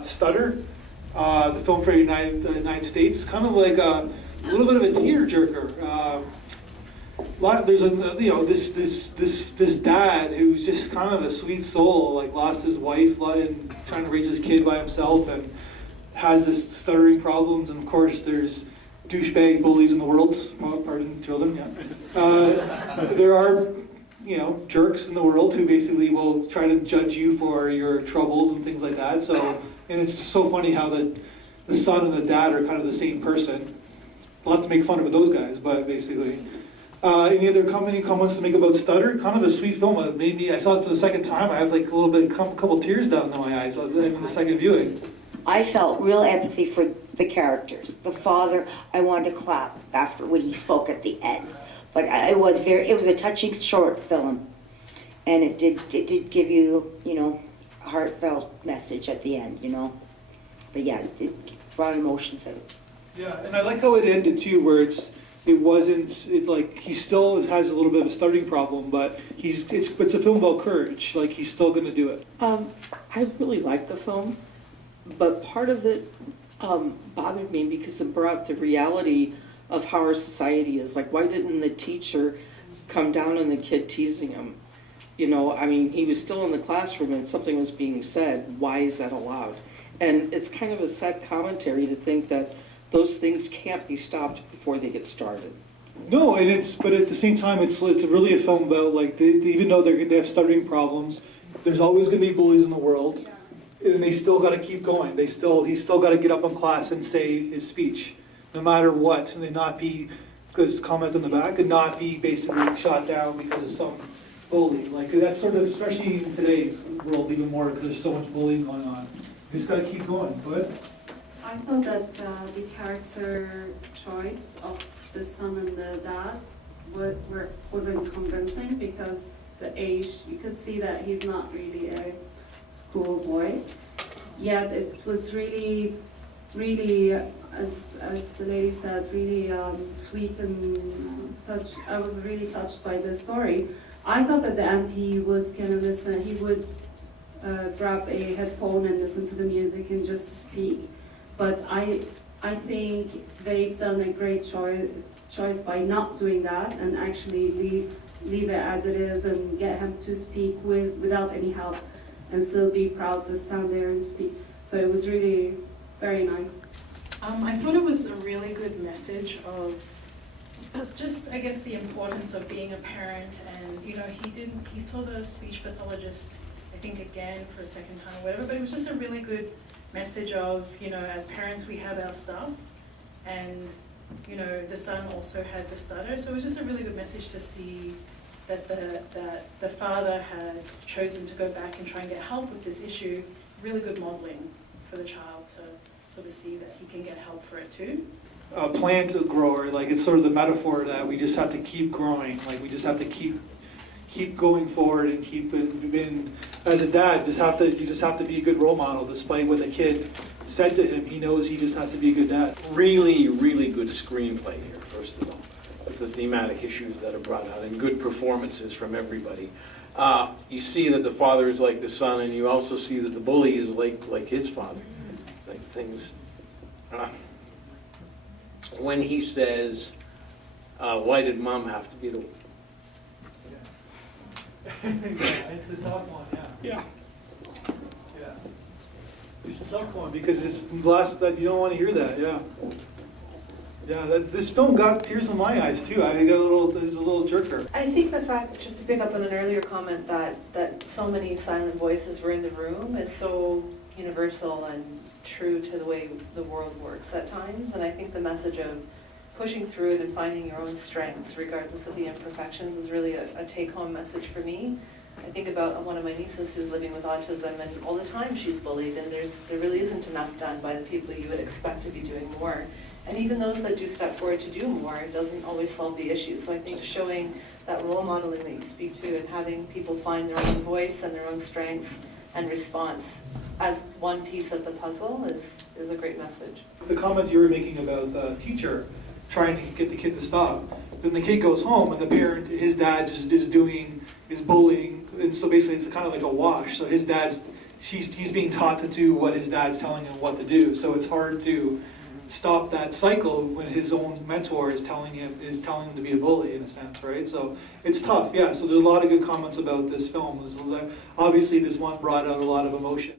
Stutter, the film for the United States, kind of like a little bit of a tearjerker. There's this dad who's just kind of a sweet soul, like lost his wife and trying to raise his kid by himself, and has this stuttering problems. And of course, there's douchebag bullies in the world. Oh, pardon, children. Yeah, there are jerks in the world who basically will try to judge you for your troubles and things like that. So, and it's just so funny how the son and the dad are kind of the same person. A lot to make fun of those guys, but basically. Any other comments to make about Stutter? Kind of a sweet film. It made me, I saw it for the second time. I had like a little bit, couple tears down in my eyes in the second viewing. I felt real empathy for the characters. The father, I wanted to clap after when he spoke at the end. But it was a touching short film, and it did give you, a heartfelt message at the end, But yeah, it brought emotions out. Yeah, and I like how it ended too, where he still has a little bit of a stuttering problem, but it's a film about courage. Like, he's still going to do it. I really liked the film, but part of it bothered me because it brought the reality of how our society is. Like, why didn't the teacher come down on the kid teasing him? He was still in the classroom and something was being said. Why is that allowed? And it's kind of a sad commentary to think that those things can't be stopped before they get started. No, but at the same time, it's really a film about, like, even though they have stuttering problems, there's always going to be bullies in the world, and they still got to keep going. He's still got to get up in class and say his speech, no matter what, and they not be, because comment on the back, and not be basically shot down because of some bully. Like, that's sort of, especially in today's world, even more because there's so much bullying going on. You just got to keep going. But I thought that the character choice of the son and the dad wasn't convincing, because the age, you could see that he's not really a schoolboy. Yet it was really, really, as the lady said, really sweet and touched. I was really touched by the story. I thought at the end he was going to listen, he would grab a headphone and listen to the music and just speak. But I think they've done a great choice by not doing that and actually leave it as it is and get him to speak without any help and still be proud to stand there and speak. So it was really very nice. I thought it was a really good message of just, I guess, the importance of being a parent. And he saw the speech pathologist, I think, again for a second time or whatever, but it was just a really good message of, as parents we have our stuff, and the son also had the stutter, so it was just a really good message to see that the father had chosen to go back and try and get help with this issue. Really good modeling for the child to sort of see that he can get help for it too. A plant grower, like, it's sort of the metaphor that we just have to keep growing, like we just have to keep going forward and keep being, as a dad, you just have to be a good role model, despite what the kid said to him. He knows he just has to be a good dad. Really, really good screenplay here, first of all, with the thematic issues that are brought out, and good performances from everybody. You see that the father is like the son, and you also see that the bully is like his father. Like things. When he says, "Why did mom have to be the?" Yeah, it's a tough one. Yeah. It's a tough one because it's last that you don't want to hear that. Yeah. This film got tears in my eyes too. I got there's a little jerker. I think the fact, just to pick up on an earlier comment, that so many silent voices were in the room is so universal and true to the way the world works at times. And I think the message of pushing through it and finding your own strengths regardless of the imperfections is really a take-home message for me. I think about one of my nieces who's living with autism, and all the time she's bullied, and there really isn't enough done by the people you would expect to be doing more. And even those that do step forward to do more, it doesn't always solve the issue. So I think showing that role modeling that you speak to and having people find their own voice and their own strengths and response as one piece of the puzzle is a great message. The comment you were making about the teacher trying to get the kid to stop, then the kid goes home and the parent, his dad just is bullying, and so basically it's kind of like a wash. So his he's being taught to do what his dad's telling him what to do. So it's hard to stop that cycle when his own mentor is telling him to be a bully, in a sense, right? So it's tough, yeah. So there's a lot of good comments about this film. Obviously this one brought out a lot of emotion.